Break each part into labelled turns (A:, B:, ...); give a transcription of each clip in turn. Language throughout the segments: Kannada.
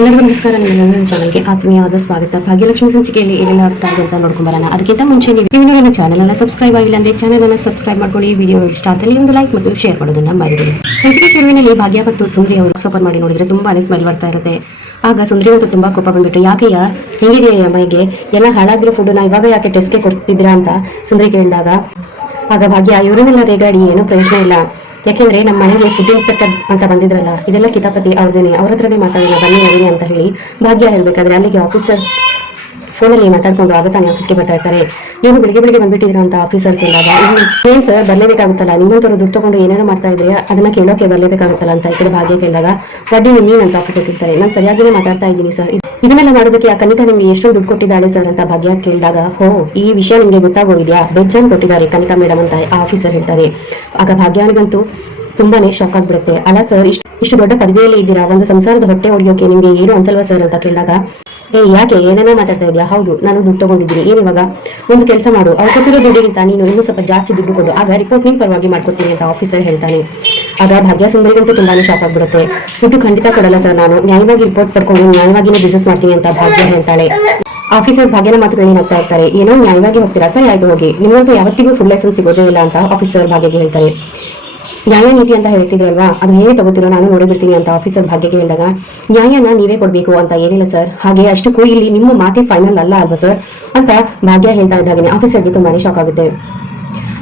A: ಎಲ್ಲರಿಗೂ ನಮಸ್ಕಾರ ನಿಮ್ಮ ನನ್ನ ಚಾನಲ್ಗೆ ಆತ್ಮೀಯವಾದ ಸ್ವಾಗತ. ಭಾಗ್ಯಲಕ್ಷ್ಮಿ ಸಂಚಿಕೆಯಲ್ಲಿ ಏನೆಲ್ಲ ಆಗ್ತಾ ಇದೆ ಅಂತ ನೋಡ್ಕೊಂಡ್ ಬರೋಣ. ಅದಕ್ಕಿಂತ ಮುಂಚೆ ನೀವು ನನ್ನ ಚಾನಲ್ ಅನ್ನ ಸಬ್ಸ್ಕ್ರೈಬ್ ಆಗಿಲ್ಲ ಅಂದ್ರೆ ಚಾನಲ್ ಅನ್ನ ಸಬ್ಸ್ಕ್ರೈಬ್ ಮಾಡ್ಕೊಳ್ಳಿ. ವಿಡಿಯೋ ಇಷ್ಟ ಆದಲ್ಲಿ ಒಂದು ಲೈಕ್ ಮತ್ತು ಶೇರ್ ಮಾಡೋದನ್ನ ಮರಿಬೇಡಿ. ಸಂಚಿಕೆ ಶುರುವಿನಲ್ಲಿ ಭಾಗ್ಯ ಮತ್ತು ಸುಂದ್ರಿ ಅವರು ಓಪನ್ ಮಾಡಿ ನೋಡಿದ್ರೆ ತುಂಬಾನೇ ಸ್ಮೆಲ್ ಬರ್ತಾ ಇರುತ್ತೆ. ಆಗ ಸುಂದ್ರಿ ಮತ್ತು ತುಂಬಾ ಕೋಪ ಬಂದ್ಬಿಟ್ಟು ಯಾಕೆಯ ಹೇಗಿದೆ ಮೈಗೆ ಎಲ್ಲ ಹಾಳಾಗಿರೋ ಫುಡ್ ನಾ ಇವಾಗ ಯಾಕೆ ಟೆಸ್ಟ್ಗೆ ಕೊಡ್ತಿದ್ರಾ ಅಂತ ಸುಂದ್ರಿ ಕೇಳಿದಾಗ, ಆಗ ಭಾಗ್ಯ, ಇವರನ್ನೆಲ್ಲ ರೇಗಾಡಿ, ಏನು ಪ್ರಯೋಜನ ಇಲ್ಲ. ಯಾಕೆಂದ್ರೆ ನಮ್ಮ ಮನೆಗೆ ಫುಡ್ ಇನ್ಸ್ಪೆಕ್ಟರ್ ಅಂತ ಬಂದಿದ್ರಲ್ಲ, ಇದೆಲ್ಲ ಕಿತಾಪತಿ ಅವ್ರದೇನೆ ಅವ್ರ ಹತ್ರನೇ ಮಾತಾಡೋಣ, ಬನ್ನಿ ಅಂತ ಹೇಳಿ ಭಾಗ್ಯ ಹೇಳ್ಬೇಕಾದ್ರೆ ಅಲ್ಲಿಗೆ ಆಫೀಸರ್ ಫೋನಲ್ಲಿ ಮಾತಾಡ್ಕೊಂಡು ಆಗ ತಾನೇ ಆಫೀಸ್ಗೆ ಬರ್ತಾ ಇರ್ತಾರೆ. ನೀವು ಬೆಳಿಗ್ಗೆ ಬೆಳಿಗ್ಗೆ ಬಂದ್ಬಿಟ್ಟಿದ್ರು ಅಂತ ಆಫೀಸರ್ ಕೇಳಿದಾಗ "ಇನ್ನು ಏನ್ ಸರ್ ಬರಲೇಬೇಕಾಗುತ್ತಲ್ಲ? ನಿಮ್ಮಂತವ್ರು ದುಡ್ಡು ತಗೊಂಡು ಏನಾದ್ರು ಮಾಡ್ತಾ ಇದ್ರೆ ಅದನ್ನ ಕೇಳೋಕೆ ಬರಲೇಬೇಕಾಗುತ್ತಲ್ಲ? ಅಂತ ಈ ಭಾಗ್ಯ ಕೇಳಿದಾಗ ವಡ್ಡಿ ಮೀನ್ ಅಂತ ಆಫೀಸರ್ ಕೇಳ್ತಾರೆ. ನಾನು ಸರಿಯಾಗಿನೇ ಮಾತಾಡ್ತಾ ಇದ್ದೀನಿ ಸರ್ ಇದನ್ನೆಲ್ಲ ಮಾಡೋದಕ್ಕೆ ಆ ಕನಿತಾ ನಿಮ್ಗೆ ಎಷ್ಟು ದುಡ್ಡು ಕೊಟ್ಟಿದ್ದಾಳೆ ಸರ್ ಅಂತ ಭಾಗ್ಯ ಕೇಳಿದಾಗ, ಹೋ, ಈ ವಿಷಯ ನಿಮ್ಗೆ ಗೊತ್ತಾಗೋಗಿದ್ಯಾ ಬೆಜ್ಜನ್ ಕೊಟ್ಟಿದ್ದಾರೆ ಕನಿತಾ ಮೇಡಮ್ ಅಂತ ಆ ಆಫೀಸರ್ ಹೇಳ್ತಾರೆ. ಆಗ ಭಾಗ್ಯಾನಿಗಂತೂ ತುಂಬಾನೇ ಶಾಕ್ ಆಗ್ಬಿಡುತ್ತೆ. ಅಲ್ಲ ಸರ್ ಇಷ್ಟು ಇಷ್ಟು ದೊಡ್ಡ ಪದವಿಯಲ್ಲಿ ಇದ್ದೀರಾ? ಒಂದು ಸಂಸಾರದ ಹೊಟ್ಟೆ ಹೊಡೆಯೋಕೆ ನಿಮ್ಗೆ ಏನು ಅನ್ಸಲ್ವಾ ಸರ್ ಅಂತ ಕೇಳಿದಾಗ ಏ, ಯಾಕೆ? ಏನೇನೋ ಮಾತಾಡ್ತಾ ಇದೆಯಾ? ಹೌದು, ನಾನು ದುಡ್ಡು ತಗೊಂಡಿದ್ದೀನಿ. ಏನು ಇವಾಗ? ಒಂದು ಕೆಲಸ ಮಾಡು. ಅವ್ರು ಕೊಟ್ಟಿರೋ ದುಡ್ಡಿಗಿಂತ ನೀನು ಇನ್ನೂ ಸ್ವಲ್ಪ ಜಾಸ್ತಿ ದುಡ್ಡು ಕೊಡು. ಆಗ ರಿಪೋರ್ಟ್ ಪರವಾಗಿ ಮಾಡ್ಕೊಡ್ತೀನಿ ಅಂತ ಆಫೀಸರ್ ಹೇಳ್ತಾನೆ. ಆಗ ಭಾಗ್ಯ ಸುಂದರಿಗಂತೂ ತುಂಬಾನೇ ಶಾಕ್ ಆಗ್ಬಿಡುತ್ತೆ. ದುಡ್ಡು ಖಂಡಿತ ಕೊಡಲ್ಲ ಸರ್ ನಾನು. ನ್ಯಾಯವಾಗಿ ರಿಪೋರ್ಟ್ ಪಡ್ಕೊಂಡು ನ್ಯಾಯವಾಗಿನೇ ಬಿಸ್ನೆಸ್ ಮಾಡ್ತೀನಿ ಅಂತ ಭಾಗ್ಯ ಹೇಳ್ತಾಳೆ. ಆಫೀಸರ್ ಭಾಗ್ಯನ ಮಾತುಗಳು ಏನಾಗ್ತಾ ಇರ್ತಾರೆ. ಏನೋ ನ್ಯಾಯವಾಗಿ ಹೋಗ್ತೀರಾ? ಸರಿ, ಆಯ್ತು ಹೋಗಿ. ನಿಮ್ಮಂತೂ ಯಾವತ್ತಿಗೂ ಫುಲ್ ಲೈಸೆನ್ಸ್ ಸಿಗೋದೇ ಇಲ್ಲ ಅಂತ ಆಫೀಸರ್ ಭಾಗ್ಯಗೆ ಹೇಳ್ತಾರೆ. ನ್ಯಾಯ ನೀತಿ ಅಂತ ಹೇಳ್ತಿದ್ರಲ್ವಾ? ಅದು ಹೇಗೆ ತಗೋತಿರೋ ನಾನು ನೋಡಿಬಿಡ್ತೀನಿ ಅಂತ ಆಫೀಸರ್ ಭಾಗ್ಯಕ್ಕೆ ಹೇಳಿದಾಗ, ನ್ಯಾಯನ ನೀವೇ ಕೊಡ್ಬೇಕು ಅಂತ ಏನಿಲ್ಲ ಸರ್ ಹಾಗೆ ಅಷ್ಟಕ್ಕೂ ಇಲ್ಲಿ ನಿಮ್ಮ ಮಾತಿ ಫೈನಲ್ ಅಲ್ಲ ಅಲ್ವಾ ಸರ್ ಅಂತ ಭಾಗ್ಯ ಹೇಳ್ತಾ ಇದ್ದಾಗನೇ. ಆಫೀಸರ್ಗೆ ತುಂಬಾನೇ ಶಾಕ್ ಆಗುತ್ತೆ.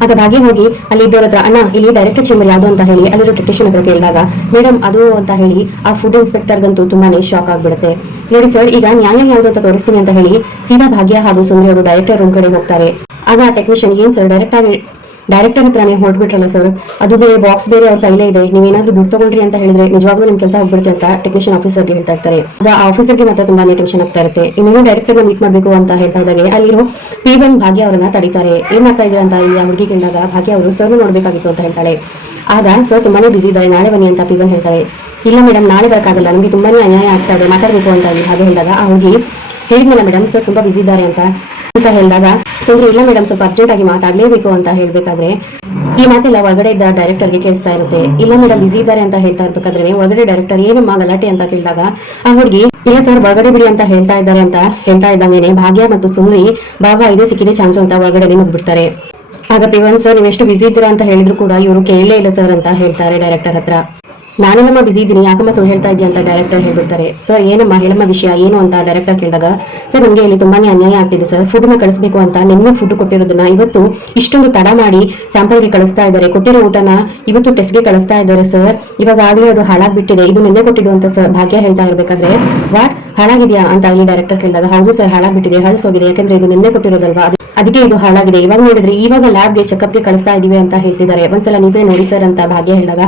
A: ಆಗ ಭಾಗ್ಯ ಹೋಗಿ ಅಲ್ಲಿ ಇದ್ದವ್ರ ಅಣ್ಣ, ಇಲ್ಲಿ ಡೈರೆಕ್ಟರ್ ಚೇಂಬರ್ ಯಾವುದು ಅಂತ ಹೇಳಿ, ಅಲ್ಲಿರೋ ಟೆಕ್ನಿಷಿಯನ್ ಹತ್ರ ಕೇಳಿದಾಗ ಮೇಡಮ್ ಅದು ಅಂತ ಹೇಳಿ ಆ ಫುಡ್ ಇನ್ಸ್ಪೆಕ್ಟರ್ಗಂತೂ ತುಂಬಾನೇ ಶಾಕ್ ಆಗ್ಬಿಡುತ್ತೆ. ನೋಡಿ ಸರ್ ಈಗ ನ್ಯಾಯ ಯಾವುದು ಅಂತ ತೋರಿಸ್ತೀನಿ ಅಂತ ಹೇಳಿ, ಸೀದಾ ಭಾಗ್ಯ ಹಾಗೂ ಸುಂದರಿ ಅವರು ಡೈರೆಕ್ಟರ್ ರೂಮ್ ಕಡೆ ಹೋಗ್ತಾರೆ. ಆಗ ಆ ಟೆಕ್ನಿಷಿಯನ್ ಏನ್ ಸರ್ ಡೈರೆಕ್ಟ್ ಆಗಿ ಡೈರೆಕ್ಟರ್ ಹತ್ರನೇ ಹೊರಟ್ಬಿಟ್ರಲ್ಲ ಸರ್ ಅದು ಬೇರೆ ಬಾಕ್ಸ್ ಬೇರೆ ಅವ್ರ ಕೈಲೇ ಇದೆ. ನೀವೇನಾದ್ರೂ ದುಡ್ಡು ತಗೊಂಡ್ರಿ ಅಂತ ಹೇಳಿದ್ರೆ ನಿಜವಾಗ್ಲೂ ನಿಮ್ ಕೆಲಸ ಹೋಗ್ಬಿಡುತ್ತೆ ಅಂತ ಟೆಕ್ನಿಷಿಯನ್ ಆಫೀಸರ್ಗೆ ಹೇಳ್ತಾ ಇರ್ತಾರೆ. ಅದು ಆಫೀಸರ್ಗೆ ಮಾತ್ರ ತುಂಬಾನೇ ಟೆನ್ಷನ್ ಆಗ್ತಾ ಇರುತ್ತೆ. ಇನ್ನೇನು ಆಗಿ ಮೀಟ್ ಮಾಡಬೇಕು ಅಂತ ಹೇಳ್ತಾ ಇದ್ದಾಗೆ, ಅಲ್ಲಿರೋ ಪಿ ಬನ್ ಭಾಗ್ಯ ಅವರನ್ನ ತಡೀತಾರೆ. ಏನ್ ಮಾಡ್ತಾ ಇದ್ರೆ ಅಂತ ಇಲ್ಲಿ ಆ ಹುಡುಗಿ ಕೇಳಿದಾಗ ಭಾಗ್ಯ ಅವರು ಸರ್ ನೋಡ್ಬೇಕಾಗಿತ್ತು ಅಂತ ಹೇಳ್ತಾಳೆ. ಆಗ ಸರ್ ತುಂಬಾನೇ ಬಿಸಿ ಇದ್ದಾರೆ. ನಾಳೆ ಬನ್ನಿ ಅಂತ ಪಿ ಒನ್ ಹೇಳ್ತಾರೆ. ಇಲ್ಲ ಮೇಡಮ್ ನಾಳೆ ಬರೋಕ್ಕಾಗಲ್ಲ. ನಮಗೆ ತುಂಬಾನೇ ಅನ್ಯಾಯ ಆಗ್ತಾ ಇದೆ. ಮಾತಾಡಬೇಕು ಅಂತ ಹಾಗೆ ಹೇಳಿದಾಗ ಆ ಹುಡುಗಿ ಹೇಳಿದ್ನಲ್ಲ ಮೇಡಮ್ ಸರ್ ತುಂಬಾ ಬಿಸಿ ಇದ್ದಾರೆ ಅಂತ. ಅಂತ ಹೇಳಿದಾಗ, ಸುಂದ್ರಿ, ಇಲ್ಲ ಮೇಡಮ್ ಸ್ವಲ್ಪ ಅರ್ಜೆಂಟ್ ಆಗಿ ಮಾತಾಡ್ಲೇಬೇಕು ಅಂತ ಹೇಳ್ಬೇಕಾದ್ರೆ, ಈ ಮಾತೆಲ್ಲ ಒಳಗಡೆ ಇದ್ದ ಡೈರೆಕ್ಟರ್ಗೆ ಕೇಳಿಸ್ತಾ ಇರುತ್ತೆ. ಇಲ್ಲ ಮೇಡಮ್ ಬಿಸಿ ಇದ್ದಾರೆ ಅಂತ ಹೇಳ್ತಾ ಇರ್ಬೇಕಾದ್ರೆ ಒಳಗಡೆ ಡೈರೆಕ್ಟರ್ ಏನಮ್ಮ ಗಲಾಟೆ ಅಂತ ಕೇಳಿದಾಗ, ಆ ಹುಡುಗಿ, ಇಲ್ಲ ಸರ್ ಒಳಗಡೆ ಬಿಡಿ ಅಂತ ಹೇಳ್ತಾ ಇದ್ದಾರೆ ಅಂತ ಹೇಳ್ತಾ ಇದ್ದಂಗೆನೆ ಭಾಗ್ಯ ಮತ್ತು ಸುಂದ್ರಿ ಬಾಬಾ, ಇದೇ ಸಿಕ್ಕಿದೆ ಚಾನ್ಸ್ ಅಂತ ಒಳಗಡೆ ನುಗ್ಬಿಡ್ತಾರೆ ಆಗ ಪಿವನ್ ಸರ್ ನೀವು ಎಷ್ಟು ಬಿಸಿ ಇದ್ದೀರಾ ಅಂತ ಹೇಳಿದ್ರು ಕೂಡ ಇವರು ಕೇಳಲೇ ಇಲ್ಲ ಸರ್ ಅಂತ ಹೇಳ್ತಾರೆ ಡೈರೆಕ್ಟರ್ ಹತ್ರ. ನಾನೆಲ್ಲಮ್ಮ ಬಿಸಿ ಇದ್ದೀನಿ, ಯಾಕಮ್ಮ ಸುಳ್ಳು ಹೇಳ್ತಾ ಇದೆಯಾ ಅಂತ ಡೈರೆಕ್ಟರ್ ಹೇಳ್ಬಿಡ್ತಾರೆ. ಸರ್ ಏನಮ್ಮ ಹೇಳಮ್ಮ ವಿಷಯ, ಏನು ಅಂತ ಡೈರೆಕ್ಟರ್ ಕೇಳಿದಾಗ ಸರ್ ನಿಮಗೆ ಇಲ್ಲಿ ತುಂಬಾನೇ ಅನ್ಯಾಯ ಆಗ್ತಿದೆ ಸರ್ ಫುಡ್ನ ಕಳಿಸ್ಬೇಕು ಅಂತ ನಿನ್ನೆ ಫುಡ್ ಕೊಟ್ಟಿರೋದನ್ನ ಇವತ್ತು ಇಷ್ಟೊಂದು ತಡ ಮಾಡಿ ಸ್ಯಾಂಪಲ್ಗೆ ಕಳಿಸ್ತಾ ಇದ್ದಾರೆ. ಕೊಟ್ಟಿರೋ ಊಟನ ಇವತ್ತು ಟೆಸ್ಟ್ಗೆ ಕಳಿಸ್ತಾ ಇದ್ದಾರೆ ಸರ್ ಇವಾಗ ಆಗ್ಲೇ ಅದು ಹಾಳಾಗ್ಬಿಟ್ಟಿದೆ. ಇದು ನಿನ್ನೆ ಕೊಟ್ಟಿರುವಂತ ಸರ್ ಭಾಗ್ಯ ಹೇಳ್ತಾ ಇರ್ಬೇಕಾದ್ರೆ ವಾಟ್ ಹಾಳಾಗಿದ್ಯಾ ಅಂತ ಅಲ್ಲಿ ಡೈರೆಕ್ಟರ್ ಕೇಳಿದಾಗ, ಹೌದು ಸರ್ ಹಾಳಾಗ್ಬಿಟ್ಟಿದೆ ಹಳಸೋಗಿದೆ ಯಾಕಂದ್ರೆ ಇದು ನಿನ್ನೆ ಕೊಟ್ಟಿರೋದಲ್ವಾ? ಅದಕ್ಕೆ ಇದು ಹಾಳಾಗಿದೆ. ಇವಾಗ ನೋಡಿದ್ರೆ, ಇವಾಗ ಲ್ಯಾಬ್ಗೆ ಚೆಕಪ್ಗೆ ಕಳಿಸ್ತಾ ಇದೀವಿ ಅಂತ ಹೇಳ್ತಿದ್ದಾರೆ. ಒಂದ್ಸಲ ನೀವೇ ನೋಡಿ ಸರ್ ಅಂತ ಭಾಗ್ಯ ಹೇಳಿದಾಗ,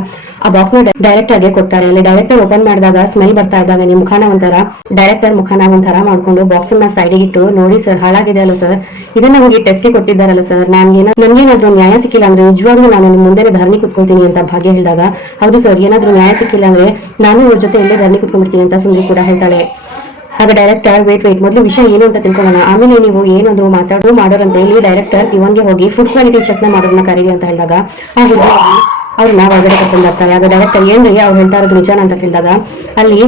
A: ಆ ಬಾಕ್ಸ್ನ ಡೈರೆಕ್ಟರ್ ಆಗಿ ಕೊಡ್ತಾರೆ. ಅಲ್ಲಿ ಡೈರೆಕ್ಟರ್ ಓಪನ್ ಮಾಡಿದಾಗ ಸ್ಮೆಲ್ ಬರ್ತಾ ಇದ್ದಾಗ ನಿಮ್ ಮುಖಾನ ಒಂಥರ ಡೈರೆಕ್ಟರ್ ಮುಖಾನ ಒಂಥರ ಮಾಡ್ಕೊಂಡು ಬಾಕ್ಸ್ನ ಸೈಡಿಗೆ ಇಟ್ಟು, ನೋಡಿ ಸರ್ ಹಾಳಾಗಿದೆ ಅಲ್ಲ ಸರ್ ಇದನ್ನ ಹೋಗಿ ಟೆಸ್ಟ್ಗೆ ಕೊಟ್ಟಿದ್ದಾರಲ್ಲ ಸರ್ ನನ್ಗೇನ ನನ್ಗೇನಾದ್ರೂ ನ್ಯಾಯ ಸಿಕ್ಕಿಲ್ಲ ಅಂದ್ರೆ, ನಿಜವಾಗ್ಲೂ ನಾನು ಮುಂದೆ ಧರಣಿ ಕುತ್ಕೊಳ್ತೀನಿ ಅಂತ ಭಾಗ್ಯ ಹೇಳಿದಾಗ, ಹೌದು ಸರ್ ಏನಾದ್ರೂ ನ್ಯಾಯ ಸಿಕ್ಕಿಲ್ಲ ಅಂದ್ರೆ, ನಾನು ಇವ್ರ ಜೊತೆ ಇಲ್ಲೇ ಧರಣಿ ಕುತ್ಕೊಂಡ್ಬಿಡ್ತೀನಿ ಅಂತ ಸುಂದರಿ ಕೂಡ ಹೇಳ್ತಾಳೆ. ಆಗ ಡೈರೆಕ್ಟರ್ ವೇಟ್ ವೇಟ್ ಮೊದಲು ವಿಷಯ ಏನು ಅಂತ ತಿಳ್ಕೊಳ್ಳೋಣ. ಆಮೇಲೆ ನೀವು ಏನಾದ್ರು ಮಾತಾಡೋ ಮಾಡೋರಂತ ಇಲ್ಲಿ ಡೈರೆಕ್ಟರ್ ಇವನ್ಗೆ ಹೋಗಿ ಫುಡ್ ಕ್ವಾಲಿಟಿ ಚೆಕ್ನ ಮಾಡೋದನ್ನ ಕರೀರಿ ಅಂತ ಹೇಳಿದಾಗ, ಆ ಅವ್ರನ್ನ ಹೊರಗಡೆ ಕರ್ಕೊಂಡು ಬರ್ತಾರೆ. ಆಗ ಡೈರೆಕ್ಟರ್ ಏನ್ರಿ? ಅವ್ರು ಹೇಳ್ತಾ ಇರೋದು ನಿಜಾನ ಅಂತ ಕೇಳಿದಾಗ, ಅಲ್ಲಿ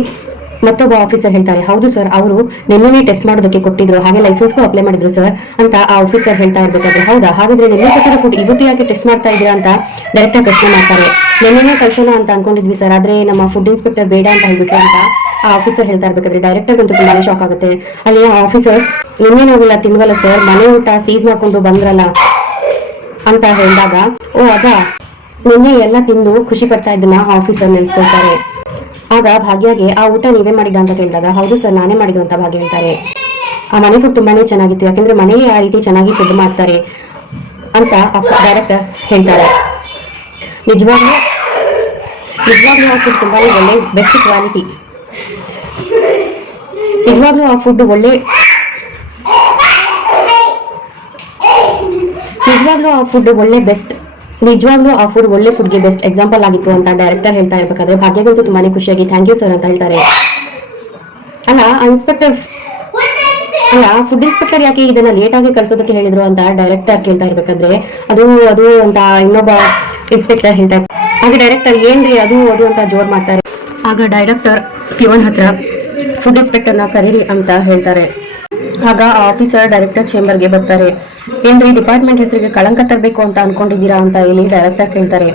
A: ಮತ್ತೊಬ್ಬ ಆಫೀಸರ್ ಹೇಳ್ತಾರೆ, ಹೌದು ಸರ್ ಅವರು ನಿನ್ನೆ ಟೆಸ್ಟ್ ಮಾಡೋದಕ್ಕೆ ಕೊಟ್ಟಿದ್ರು, ಹಾಗೆ ಲೈಸೆನ್ಸ್ಗೂ ಅಪ್ಲೈ ಮಾಡಿದ್ರು ಸರ್ ಅಂತ ಆ ಆಫೀಸರ್ ಹೇಳ್ತಾ ಇರ್ಬೇಕಾದ್ರೆ, ಹೌದಾ? ಹಾಗಾದ್ರೆ ನಿನ್ನೆ ಕೊಟ್ಟಿರೋ ಫುಡ್ ಇವತ್ತು ಯಾಕೆ ಟೆಸ್ಟ್ ಮಾಡ್ತಾ ಇದೀರಾ ಅಂತ ಡೈರೆಕ್ಟರ್ ಪ್ರಶ್ನೆ ಮಾಡ್ತಾರೆ. ನಿನ್ನೆನೇ ಕಳ್ಸೋಣ ಅಂತ ಅನ್ಕೊಂಡಿದ್ವಿ ಸರ್ ಆದ್ರೆ ನಮ್ಮ ಫುಡ್ ಇನ್ಸ್ಪೆಕ್ಟರ್ ಬೇಡ ಅಂತ ಹೇಳ್ಬಿಟ್ರು ಅಂತ ಆ ಆಫೀಸರ್ ಹೇಳ್ತಾ ಇರ್ಬೇಕಾದ್ರೆ ಡೈರೆಕ್ಟರ್ ಅಂತೂ ತುಂಬಾನೇ ಶಾಕ್ ಆಗುತ್ತೆ. ಅಲ್ಲಿ ಆಫೀಸರ್ ನಿನ್ನೆ ಹೋಗಿಲ್ಲ ತಿನ್ವಲ್ಲ ಸರ್ ಮನೆ ಊಟ ಸೀಸ್ ಮಾಡ್ಕೊಂಡು ಬಂದ್ರಲ್ಲ ಅಂತ ಹೇಳಿದಾಗ, ಓ, ಅದಾ? ನಿನ್ನೆ ಎಲ್ಲ ತಿಂದು ಖುಷಿ ಪಡ್ತಾ ಇದ್ದನ್ನ ಆಫೀಸರ್ ನೆನ್ಸ್ಕೊಳ್ತಾರೆ. ಆಗ ಭಾಗ್ಯಗೆ, ಆ ಊಟ ನೀವೇ ಮಾಡಿದ ಅಂತ ಕೇಳಿದಾಗ, ಹೌದು ಸರ್, ನಾನೇ ಮಾಡಿದ್ದು ಅಂತ ಭಾಗ್ಯ ಹೇಳ್ತಾರೆ. ಆ ಮನೆ ಫುಡ್ ತುಂಬಾನೇ ಚೆನ್ನಾಗಿತ್ತು, ಯಾಕಂದ್ರೆ ಮನೆಯಲ್ಲಿ ಆ ರೀತಿ ಚೆನ್ನಾಗಿ ಫುಡ್ ಮಾಡ್ತಾರೆ ಅಂತ ಡೈರೆಕ್ಟರ್ ಹೇಳ್ತಾರೆ. ನಿಜವಾಗ್ಲೂ ನಿಜವಾಗ್ಲೂ ಆ ಫುಡ್ ತುಂಬಾನೇ ಒಳ್ಳೆ ಬೆಸ್ಟ್ ಕ್ವಾಲಿಟಿ ನಿಜವಾಗ್ಲೂ ಆ ಫುಡ್ ಒಳ್ಳೆ, ನಿಜವಾಗ್ಲೂ ಆ ಫುಡ್ ಒಳ್ಳೆ ಬೆಸ್ಟ್ ನಿಜವಾಗ್ಲೂ ಆ ಫುಡ್ ಒಳ್ಳೆ ಫುಡ್ಗೆ ಬೆಸ್ಟ್ ಎಕ್ಸಾಂಪಲ್ ಆಗಿತ್ತು ಅಂತ ಡೈರೆಕ್ಟರ್ ಹೇಳ್ತಾ ಇರ್ಬೇಕಾದ್ರೆ ಭಾಗ್ಯಗಂತೂ ತುಂಬಾನೇ ಖುಷಿಯಾಗಿ ಥ್ಯಾಂಕ್ ಯು ಸರ್ ಅಂತ ಹೇಳ್ತಾರೆ. ಅಲ್ಲ ಇನ್ಸ್ಪೆಕ್ಟರ್ ಅಲ್ಲ ಫುಡ್ ಇನ್ಸ್ಪೆಕ್ಟರ್ ಯಾಕೆ ಇದನ್ನ ಲೇಟ್ ಆಗಿ ಕಳ್ಸೋದಕ್ಕೆ ಹೇಳಿದ್ರು ಅಂತ ಡೈರೆಕ್ಟರ್ ಕೇಳ್ತಾ ಇರ್ಬೇಕಾದ್ರೆ ಅದು ಅದು ಅಂತ ಇನ್ನೊಬ್ಬ ಇನ್ಸ್ಪೆಕ್ಟರ್ ಹೇಳ್ತಾ ಹಾಗೆ ಡೈರೆಕ್ಟರ್ ಏನ್ರಿ, ಅದು ಅದು ಅಂತ ಜೋರ್ ಮಾಡ್ತಾರೆ. ಆಗ ಡೈರೆಕ್ಟರ್ ಪ್ಯೂನ್ ಹತ್ರ ಫುಡ್ ಇನ್ಸ್ಪೆಕ್ಟರ್ನ ಕರೀರಿ ಅಂತ ಹೇಳ್ತಾರೆ. ಆಗ ಆಫೀಸರ್ ಡೈರೆಕ್ಟರ್ ಚೇಂಬರ್ಗೆ ಬರ್ತಾರೆ. ಏನ್ರಿ ಡಿಪಾರ್ಟ್ಮೆಂಟ್ ಹೆಸರಿಗೆ ಕಳಂಕ ತರಬೇಕು ಅಂತ ಅನ್ಕೊಂಡಿದ್ದೀರಾ ಅಂತ ಹೇಳಿ ಡೈರೆಕ್ಟರ್ ಕೇಳ್ತಾರೆ.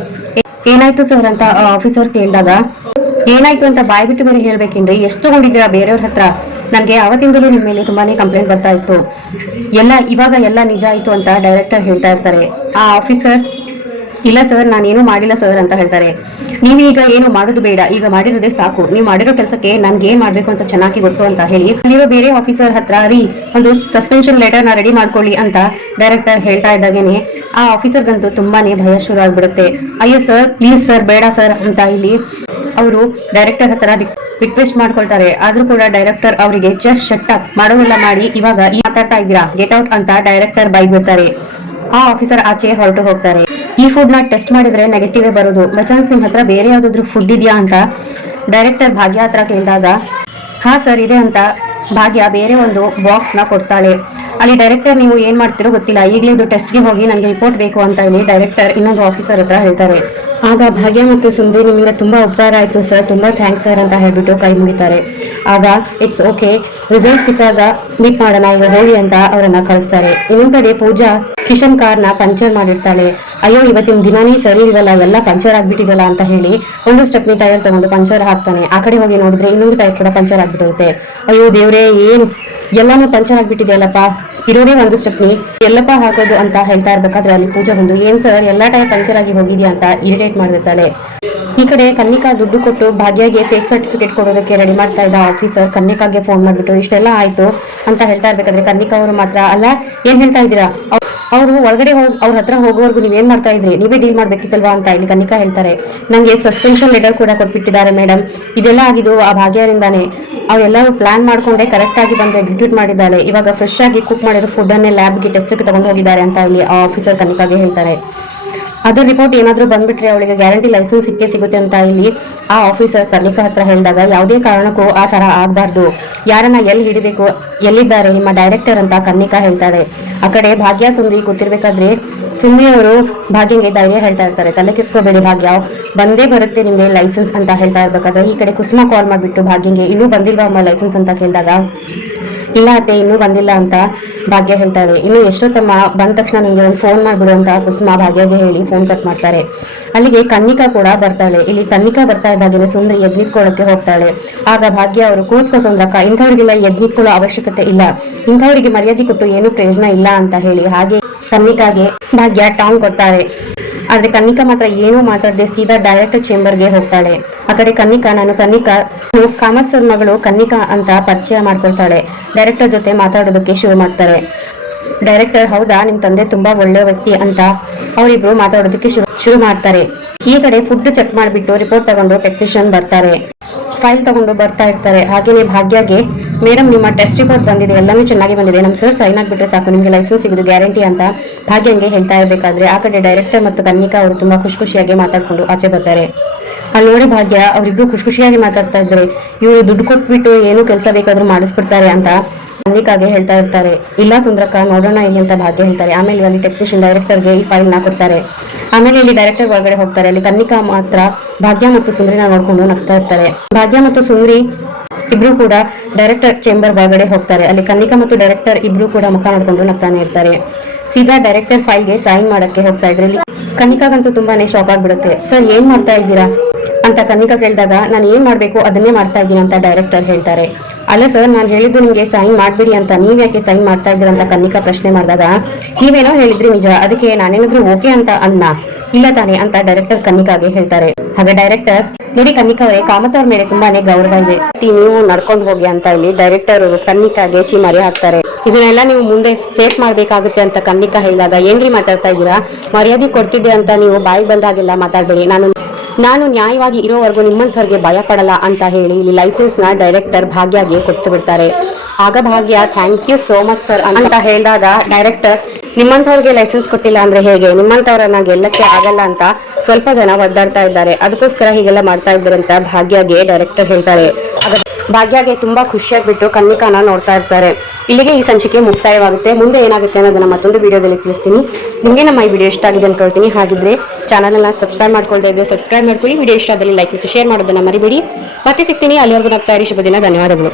A: ಏನಾಯ್ತು ಸರ್ ಅಂತ ಆಫೀಸರ್ ಕೇಳಿದಾಗ, ಏನಾಯ್ತು ಅಂತ ಬಾಯ್ ಬಿಟ್ಟು ಬೇರೆ ಹೇಳ್ಬೇಕೇನ್ರಿ? ಎಷ್ಟು ತಗೊಂಡಿದ್ದೀರಾ ಬೇರೆಯವ್ರ ಹತ್ರ? ನನಗೆ ಅವತ್ತಿಂದಲೂ ನಿಮ್ಮ ಮೇಲೆ ತುಂಬಾನೇ ಕಂಪ್ಲೇಂಟ್ ಬರ್ತಾ ಇತ್ತು. ಎಲ್ಲ, ಇವಾಗ ಎಲ್ಲ ನಿಜ ಆಯ್ತು ಅಂತ ಡೈರೆಕ್ಟರ್ ಹೇಳ್ತಾ ಇರ್ತಾರೆ. ಆ ಆಫೀಸರ್ ಇಲ್ಲ ಸರ್ ನಾನೇನು ಮಾಡಿಲ್ಲ ಸರ್ ಅಂತ ಹೇಳ್ತಾರೆ. ನೀವೀಗ ಏನು ಮಾಡೋದು ಬೇಡ, ಈಗ ಮಾಡಿರೋದೇ ಸಾಕು. ನೀವು ಮಾಡಿರೋ ಕೆಲಸಕ್ಕೆ ನನ್ಗೆ ಏನ್ ಮಾಡ್ಬೇಕು ಅಂತ ಚೆನ್ನಾಗಿ ಗೊತ್ತು ಅಂತ ಹೇಳಿ, ಅಲ್ಲಿರೋ ಬೇರೆ ಆಫೀಸರ್ ಹತ್ರ ರೀ, ಒಂದು ಸಸ್ಪೆನ್ಷನ್ ಲೆಟರ್ನ ರೆಡಿ ಮಾಡ್ಕೊಳ್ಳಿ ಅಂತ ಡೈರೆಕ್ಟರ್ ಹೇಳ್ತಾ ಇದ್ದಾಗೇನೆ. ಆ ಆಫೀಸರ್ಗಂತೂ ತುಂಬಾನೇ ಭಯ ಶುರು ಆಗ್ಬಿಡುತ್ತೆ. ಅಯ್ಯೋ ಸರ್ ಪ್ಲೀಸ್ ಸರ್ ಬೇಡ ಸರ್ ಅಂತ ಇಲ್ಲಿ ಅವರು ಡೈರೆಕ್ಟರ್ ಹತ್ರ ರಿಕ್ವೆಸ್ಟ್ ಮಾಡ್ಕೊಳ್ತಾರೆ. ಆದ್ರೂ ಕೂಡ ಡೈರೆಕ್ಟರ್ ಅವರಿಗೆ ಜಸ್ಟ್ ಶಟ್ ಅಪ್ ಮಾಡೋದೆಲ್ಲ ಮಾಡಿ ಇವಾಗ ಮಾತಾಡ್ತಾ ಇದ್ದೀರಾ ಗೆಟ್ ಔಟ್ ಅಂತ ಡೈರೆಕ್ಟರ್ ಬೈದ್ಬಿಡ್ತಾರೆ ಆ ಆಫೀಸರ್ ಆಚೆ ಹೊರಟು ಹೋಗ್ತಾರೆ. ಈ ಫುಡ್ನ ಟೆಸ್ಟ್ ಮಾಡಿದ್ರೆ ನೆಗೆಟಿವ್ ಬರೋದು. ಮಚಾನ್ಸ್ ನಿಮ್ ಹತ್ರ ಬೇರೆ ಯಾವ್ದಾದ್ರು ಫುಡ್ ಇದೆಯಾ ಅಂತ ಡೈರೆಕ್ಟರ್ ಭಾಗ್ಯ ಹತ್ರ ಕೇಳಿದಾಗ, ಹಾ ಸರ್ ಇದೆ ಅಂತ. ಭಾಗ್ಯ ಬೇರೆ ಒಂದು ಬಾಕ್ಸ್ನ ಕೊಡ್ತಾಳೆ. ಅಲ್ಲಿ ಡೈರೆಕ್ಟರ್ ನೀವು ಏನ್ ಮಾಡ್ತಿರೋ ಗೊತ್ತಿಲ್ಲ. ಈಗಲೇ ಇದು ಟೆಸ್ಟ್ಗೆ ಹೋಗಿ ನನಗೆ ರಿಪೋರ್ಟ್ ಬೇಕು ಅಂತ ಹೇಳಿ ಡೈರೆಕ್ಟರ್ ಇನ್ನೊಂದು ಆಫೀಸರ್ ಹತ್ರ ಹೇಳ್ತಾರೆ. ಆಗ ಭಾಗ್ಯ ಮತ್ತು ಸುಂದರಿ ನಿಮಗೆ ತುಂಬಾ ಉಪಕಾರ ಆಯ್ತು ಸರ್ ತುಂಬಾ ಥ್ಯಾಂಕ್ಸ್ ಸರ್ ಅಂತ ಹೇಳ್ಬಿಟ್ಟು ಕೈ ಮುಗಿತಾರೆ. ಆಗ ಇಟ್ಸ್ ಓಕೆ ರಿಸಲ್ಟ್ ಸಿಕ್ಕಾಗ ಮೀಟ್ ಮಾಡೋಣ ಈಗ ಹೋಗಿ ಅಂತ ಅವರನ್ನ ಕಳಿಸ್ತಾರೆ. ಇನ್ನೊಂದ್ ಕಡೆ ಪೂಜಾ ಕಿಶನ್ ಕಾರ್ನ ಪಂಚರ್ ಮಾಡಿರ್ತಾಳೆ. ಅಯ್ಯೋ, ಇವತ್ತಿನ ದಿನಾನೇ ಸರಿ ಇರಲ್ಲ ಎಲ್ಲ ಪಂಚರ್ ಆಗ್ಬಿಟ್ಟಿದಲ್ಲ ಅಂತ ಹೇಳಿ ಒಂದು ಸ್ಟೆಪ್ನಿ ಟೈರ್ ತಗೊಂಡು ಪಂಚರ್ ಹಾಕ್ತಾನೆ. ಆ ಕಡೆ ಹೋಗಿ ನೋಡಿದ್ರೆ ಇನ್ನೊಂದು ಟೈರ್ ಕೂಡ ಪಂಚರ್ ಆಗ್ಬಿಟ್ಟಿರುತ್ತೆ ಅಯ್ಯೋ ದೇವ್ರೆ, ಏನ್ ಎಲ್ಲಾನು ಪಂಚರ್ ಆಗ್ಬಿಟ್ಟಿದೆಯಲ್ಲಪ್ಪ ಇರೋದೇ ಒಂದು ಸ್ಟೆಪ್ನಿ ಎಲ್ಲಪ್ಪ ಹಾಕೋದು ಅಂತ ಹೇಳ್ತಾ ಇರ್ಬೇಕಾದ್ರೆ ಅಲ್ಲಿ ಪೂಜೆ ಬಂದು, ಏನ್ ಸರ್, ಎಲ್ಲಾ ಟೈಮ್ ಪಂಚರ್ ಆಗಿ ಹೋಗಿದ್ಯಾ? ಅಂತ ಇರಿಟೇಟ್ ಮಾಡಿರ್ತಾಳೆ ಈ ಕಡೆ ಕನ್ನಿಕಾ ದುಡ್ಡು ಕೊಟ್ಟು ಭಾಗ್ಯಗೆ ಫೇಕ್ ಸರ್ಟಿಫಿಕೇಟ್ ಕೊಡೋದಕ್ಕೆ ರೆಡಿ ಮಾಡ್ತಾ ಇದ್ದ ಆಫೀಸರ್ ಕನ್ನಿಕಾಗೆ ಫೋನ್ ಮಾಡ್ಬಿಟ್ಟು, ಇಷ್ಟೆಲ್ಲ ಆಯ್ತು? ಅಂತ ಹೇಳ್ತಾ ಇರ್ಬೇಕಾದ್ರೆ ಕನ್ನಿಕಾ ಅವರು ಮಾತ್ರ, ಅಲ್ಲ, ಏನ್ ಹೇಳ್ತಾ ಇದ್ದೀರಾ? ಅವರು ಒಳಗಡೆ ಹೋಗಿ, ಅವ್ರ ಹತ್ರ ಹೋಗೋವರೆಗೂ ನೀವೇನ್ ಮಾಡ್ತಾ ಇದ್ರಿ? ನೀವೇ ಡೀಲ್ ಮಾಡ್ಬೇಕಿತ್ತಲ್ವಾ ಅಂತ ಇಲ್ಲಿ ಕನ್ನಿಕಾ ಹೇಳ್ತಾರೆ. ನಂಗೆ ಸಸ್ಪೆನ್ಷನ್ ಲೆಟರ್ ಕೂಡ ಕೊಟ್ಬಿಟ್ಟಿದ್ದಾರೆ ಮೇಡಮ್ ಇದೆಲ್ಲ ಆಗಿದ್ದು ಆ ಭಾಗ್ಯರಿಂದಾನೆ. ಅವರೆಲ್ಲರೂ ಪ್ಲಾನ್ ಮಾಡ್ಕೊಂಡೆ ಕರೆಕ್ಟ್ ಆಗಿ ಬಂದು ಎಕ್ಸಿಕ್ಯೂಟ್ ಮಾಡಿದ್ದಾಳೆ. ಇವಾಗ ಫ್ರೆಶ್ ಆಗಿ ಕುಕ್ ಮಾಡಿರೋ ಫುಡ್ಡನ್ನೇ ಲ್ಯಾಬ್ಗೆ ಟೆಸ್ಟ್ಗೆ ತಗೊಂಡು ಹೋಗಿದ್ದಾರೆ ಅಂತ ಇಲ್ಲಿ ಆ ಆಫೀಸರ್ ಕನಿಕಾಗೆ ಹೇಳ್ತಾರೆ. ಅದು ರಿಪೋರ್ಟ್ ಏನಾದರೂ ಬಂದ್ಬಿಟ್ರೆ ಅವಳಿಗೆ ಗ್ಯಾರಂಟಿ ಲೈಸೆನ್ಸ್ ಸಿಕ್ಕೇ ಸಿಗುತ್ತೆ ಅಂತ ಇಲ್ಲಿ ಆ ಆಫೀಸರ್ ಕರ್ಲಿಕಾ ಹತ್ರ ಹೇಳಿದಾಗ ಯಾವುದೇ ಕಾರಣಕ್ಕೂ ಆ ಥರ ಆಗಬಾರ್ದು. ಯಾರನ್ನ ಎಲ್ಲಿ ಹಿಡಿಬೇಕು, ಎಲ್ಲಿದ್ದಾರೆ ನಿಮ್ಮ ಡೈರೆಕ್ಟರ್ ಅಂತ ಕನ್ನಿಕಾ ಹೇಳ್ತಾಳೆ ಆ ಕಡೆ ಭಾಗ್ಯ ಸುಂದಿ ಕೂತಿರ್ಬೇಕಾದ್ರೆ ಅವರು ಭಾಗ್ಯಂಗೆ ಧೈರ್ಯ ಹೇಳ್ತಾ ಇರ್ತಾರೆ. ತಲೆ ಕೆಸ್ಕೋಬೇಡಿ ಭಾಗ್ಯ. ಬಂದೇ ಬರುತ್ತೆ ನಿಮಗೆ ಲೈಸೆನ್ಸ್ ಅಂತ ಹೇಳ್ತಾ ಇರ್ಬೇಕಾದ್ರೆ. ಈ ಕಡೆ ಕುಸುಮ ಕಾಲ್ ಮಾಡಿಬಿಟ್ಟು ಭಾಗ್ಯಂಗೆ ಇನ್ನೂ ಬಂದಿಲ್ವಾ ಅಮ್ಮ ಲೈಸೆನ್ಸ್ ಅಂತ ಕೇಳಿದಾಗ ಇಲ್ಲ ಅತ್ತೆ, ಇನ್ನೂ ಬಂದಿಲ್ಲ ಅಂತ ಭಾಗ್ಯ ಹೇಳ್ತಾಳೆ ಇನ್ನು ಎಷ್ಟೊತ್ತಮ್ಮ ಬಂದ ತಕ್ಷಣ ನಿಮ್ಗೆ ಒಂದು ಫೋನ್ ಮಾಡ್ಬಿಡು ಅಂತ ಕುಸುಮ ಭಾಗ್ಯಗೆ ಹೇಳಿ ಫೋನ್ ಕಟ್ ಮಾಡ್ತಾರೆ. ಅಲ್ಲಿಗೆ ಕನ್ನಿಕಾ ಕೂಡ ಬರ್ತಾಳೆ. ಇಲ್ಲಿ ಕನ್ನಿಕಾ ಬರ್ತಾ ಇದ್ದಾಗಲೇ ಸುಂದರಿ ಎದ್ನಿಟ್ಕೊಳ್ಳೋಕೆ ಹೋಗ್ತಾಳೆ. ಆಗ ಭಾಗ್ಯ ಅವರು ಕೂತ್ಕೋ ಸುಂದ್ರಕ್ಕ, ಇಂಥವ್ರಿಗೆಲ್ಲ ಎದ್ನಿಟ್ಕೊಳ್ಳೋ ಅವಶ್ಯಕತೆ ಇಲ್ಲ. ಇಂಥವರಿಗೆ ಮರ್ಯಾದೆ ಕೊಟ್ಟು ಏನು ಪ್ರಯೋಜನ ಇಲ್ಲ ಅಂತ ಹೇಳಿ ಹಾಗೆ ಕನ್ನಿಕಾಗೆ ಭಾಗ್ಯ ಟಾಂಗ್ ಕೊಡ್ತಾರೆ. ಆದ್ರೆ ಕನ್ನಿಕಾ ಮಾತ್ರ ಏನೂ ಮಾತಾಡದೆ ಸೀದಾ ಡೈರೆಕ್ಟರ್ ಚೇಂಬರ್ಗೆ ಹೋಗ್ತಾಳೆ. ಆ ಕಡೆ ಕನ್ನಿಕಾ, ನಾನು ಕನ್ನಿಕಾ, ನಾನು ಕಾಮತ್ ಸರ್ ಮಗಳು ಕನ್ನಿಕಾ ಅಂತ ಪರಿಚಯ ಮಾಡ್ಕೊಳ್ತಾಳೆ. ಡೈರೆಕ್ಟರ್ ಜೊತೆ ಮಾತಾಡೋದಕ್ಕೆ ಶುರು ಮಾಡ್ತಾರೆ. ಡೈರೆಕ್ಟರ್ ಹೌದಾ, ನಿಮ್ ತಂದೆ ತುಂಬಾ ಒಳ್ಳೆ ವ್ಯಕ್ತಿ ಅಂತ ಅವರಿಬ್ರು ಮಾತಾಡೋದಕ್ಕೆ ಶುರು ಶುರು ಮಾಡ್ತಾರೆ. ಈ ಕಡೆ ಫುಡ್ ಚೆಕ್ ಮಾಡ್ಬಿಟ್ಟು ರಿಪೋರ್ಟ್ ತಗೊಂಡು ಟೆಕ್ನಿಷಿಯನ್ ಬರ್ತಾರೆ. ಫೈಲ್ ತಗೊಂಡು ಬರ್ತಾ ಇರ್ತಾರೆ. ಹಾಗೇನೆ ಭಾಗ್ಯಗೆ ಮೇಡಮ್, ನಿಮ್ಮ ಟೆಸ್ಟ್ ರಿಪೋರ್ಟ್ ಬಂದಿದೆ, ಎಲ್ಲಾನು ಚೆನ್ನಾಗಿ ಬಂದಿದೆ. ನಮ್ಮ ಸರ್ ಸೈನ್ ಆಗಿಬಿಟ್ರೆ ಸಾಕು, ನಿಮಗೆ ಲೈಸೆನ್ಸ್ ಸಿಗೋದು ಗ್ಯಾರಂಟಿ ಅಂತ ಭಾಗ್ಯಂಗೆ ಹೇಳ್ತಾ ಇರಬೇಕಾದ್ರೆ ಆ ಕಡೆ ಡೈರೆಕ್ಟರ್ ಮತ್ತು ಕನ್ನಿಕಾ ಅವರು ತುಂಬಾ ಖುಷಿ ಖುಷಿಯಾಗಿ ಮಾತಾಡ್ಕೊಂಡು ಆಚೆ ಬರ್ತಾರೆ. ಅಲ್ಲಿ ನೋಡಿ ಭಾಗ್ಯ ಅವರಿಬ್ಬರು ಖುಷಿ ಖುಷಿಯಾಗಿ ಮಾತಾಡ್ತಾ ಇದ್ದಾರೆ ಇವರು ದುಡ್ಡು ಕೊಟ್ಬಿಟ್ಟು ಏನು ಕೆಲಸ ಬೇಕಾದರೂ ಮಾಡಿಸ್ಬಿಡ್ತಾರೆ ಅಂತ ಕನ್ನಿಕಾಗೆ ಹೇಳ್ತಾ ಇರ್ತಾರೆ. ಇಲ್ಲ ಸುಂದ್ರಕ್ಕ, ನೋಡೋಣ ಇಲ್ಲಿ ಅಂತ ಭಾಗ್ಯ ಹೇಳ್ತಾರೆ. ಆಮೇಲೆ ಅಲ್ಲಿ ಟೆಕ್ನಿಷಿಯನ್ ಡೈರೆಕ್ಟರ್ಗೆ ಈ ಫೈಲ್ನ ಕೊಡ್ತಾರೆ. ಆಮೇಲೆ ಇಲ್ಲಿ ಡೈರೆಕ್ಟರ್ ಒಳಗಡೆ ಹೋಗ್ತಾರೆ. ಅಲ್ಲಿ ಕನ್ನಿಕಾ ಮಾತ್ರ ಭಾಗ್ಯ ಮತ್ತು ಸುಂದ್ರಿನ ನೋಡ್ಕೊಂಡು ನಗ್ತಾ ಇರ್ತಾರೆ. ಭಾಗ್ಯ ಮತ್ತು ಸುಂದ್ರಿ ಇಬ್ರು ಕೂಡ ಡೈರೆಕ್ಟರ್ ಚೇಂಬರ್ ಒಳಗಡೆ ಹೋಗ್ತಾರೆ. ಅಲ್ಲಿ ಕನ್ನಿಕಾ ಮತ್ತು ಡೈರೆಕ್ಟರ್ ಇಬ್ರು ಕೂಡ ಮುಖ ನೋಡ್ಕೊಂಡು ನಗ್ತಾನೆ ಇರ್ತಾರೆ. ಸೀದಾ ಡೈರೆಕ್ಟರ್ ಫೈಲ್ಗೆ ಸೈನ್ ಮಾಡಕ್ಕೆ ಹೋಗ್ತಾ ಇದ್ರೆ ಕನ್ನಿಕಾಗಂತೂ ತುಂಬಾನೇ ಶಾಕ್ ಆಗ್ಬಿಡುತ್ತೆ. ಸರ್ ಏನ್ ಮಾಡ್ತಾ ಇದ್ದೀರಾ? ಅಂತ ಕನ್ನಿಕಾ ಕೇಳಿದಾಗ, ನಾನು ಏನ್ ಮಾಡ್ಬೇಕು? ಅದನ್ನೇ ಮಾಡ್ತಾ ಇದ್ದೀನಿ ಅಂತ ಡೈರೆಕ್ಟರ್ ಹೇಳ್ತಾರೆ. ಅಲ್ಲ ಸರ್ ನಾನು ಹೇಳಿದ್ದು ನಿಮಗೆ ಸೈನ್ ಮಾಡ್ಬಿಡಿ ಅಂತ. ನೀವ್ ಯಾಕೆ ಸೈನ್ ಮಾಡ್ತಾ ಇದ್ದೀರಾ? ಅಂತ ಕನ್ನಿಕಾ ಪ್ರಶ್ನೆ ಮಾಡಿದಾಗ, ನೀವೇನೋ ಹೇಳಿದ್ರಿ ನಿಜ. ಅದಕ್ಕೆ ನಾನೇನಾದ್ರೂ ಓಕೆ ಅಂತ ಅನ್ನ. ಇಲ್ಲ ತಾನೆ ಅಂತ ಡೈರೆಕ್ಟರ್ ಕನ್ನಿಕಾಗೆ ಹೇಳ್ತಾರೆ. ಹಾಗೆ ಡೈರೆಕ್ಟರ್ ನೋಡಿ ಕನ್ನಿಕಾ ಅವರೇ, ಕಾಮತ್ ಅವ್ರ ಮೇಲೆ ತುಂಬಾನೇ ಗೌರವ ಇದೆ. ನೀವು ನಡ್ಕೊಂಡು ಹೋಗಿ ಅಂತ ಇಲ್ಲಿ ಡೈರೆಕ್ಟರ್ ಕನ್ನಿಕಾಗೆ ಚೀಮಾರಿ ಹಾಕ್ತಾರೆ. ಇದನ್ನೆಲ್ಲ ನೀವು ಮುಂದೆ ಫೇಸ್ ಮಾಡ್ಬೇಕಾಗುತ್ತೆ ಅಂತ ಕನ್ನಿಕಾ ಹೇಳಿದಾಗ ಏನ್ರಿ ಮಾತಾಡ್ತಾ ಇದ್ದೀರಾ? ಮರ್ಯಾದೆ ಕೊಡ್ತಿದ್ದೆ ಅಂತ ನೀವು ಬಾಯಿಗೆ ಬಂದಾಗೆಲ್ಲ ಮಾತಾಡ್ಬೇಡಿ. ನಾನು ನಾನು ನ್ಯಾಯವಾಗಿ ಇರೋವರೆಗೂ ನಿಮ್ಮಂಥವ್ರಿಗೆ ಭಯ ಪಡಲ್ಲ ಅಂತ ಹೇಳಿ ಇಲ್ಲಿ ಲೈಸೆನ್ಸ್ನ ಡೈರೆಕ್ಟರ್ ಭಾಗ್ಯಗೆ ಕೊಟ್ಟು ಬಿಡ್ತಾರೆ. ಆಗ Bhagya thank you so much sir ಅಂತ ಹೇಳಿದಾಗ ಡೈರೆಕ್ಟರ್ ನಿಮ್ಮಂಥವ್ರಿಗೆ ಲೈಸೆನ್ಸ್ ಕೊಟ್ಟಿಲ್ಲ ಅಂದ್ರೆ ಹೇಗೆ? ನಿಮ್ಮಂಥವ್ರನ್ನ ಗೆಲ್ಲಕ್ಕೆ ಆಗಲ್ಲ ಅಂತ ಸ್ವಲ್ಪ ಜನ ಒದ್ದಾಡ್ತಾ ಇದ್ದಾರೆ. ಅದಕ್ಕೋಸ್ಕರ ಹೀಗೆಲ್ಲ ಮಾಡ್ತಾ ಇದ್ದಾರೆ ಅಂತ ಭಾಗ್ಯಗೆ ಡೈರೆಕ್ಟರ್ ಹೇಳ್ತಾರೆ. ಭಾಗ್ಯಗೆ ತುಂಬಾ ಖುಷಿಯಾಗ್ಬಿಟ್ಟು ಕನ್ನಿಕಾನ ನೋಡ್ತಾ ಇರ್ತಾರೆ. ಇಲ್ಲಿಗೆ ಈ ಸಂಚಿಕೆ ಮುಕ್ತಾಯವಾಗುತ್ತೆ. ಮುಂದೆ ಏನಾಗುತ್ತೆ ಅನ್ನೋದನ್ನ ಮತ್ತೊಂದು ವಿಡಿಯೋದಲ್ಲಿ ತಿಳಿಸ್ತೀನಿ. ನಿಮಗೆ ನಮ್ಮ ಈ ವಿಡಿಯೋ ಇಷ್ಟ ಆಗಿದೆ ಅನ್ಕೊಳ್ತೀನಿ. ಹಾಗಿದ್ರೆ ಚಾನಲ್ನ ಸಬ್ಸ್ಕ್ರೈಬ್ ಮಾಡ್ಕೊಳ್ತಾ ಇದ್ರೆ ಸಬ್ಸ್ಕ್ರೈಬ್ ಮಾಡ್ಕೊಳ್ಳಿ. ವಿಡಿಯೋ ಇಷ್ಟ ಆದಲ್ಲಿ ಲೈಕ್ ಮತ್ತು ಶೇರ್ ಮಾಡೋದನ್ನ ಮರಿಬೇಡಿ. ಮತ್ತೆ ಸಿಗ್ತೀನಿ. ಅಲ್ಲಿವರೆಗೂ ನಗ್ತಾ ಇರಿ. ಶುಭ ದಿನ ಧನ್ಯವಾದಗಳು.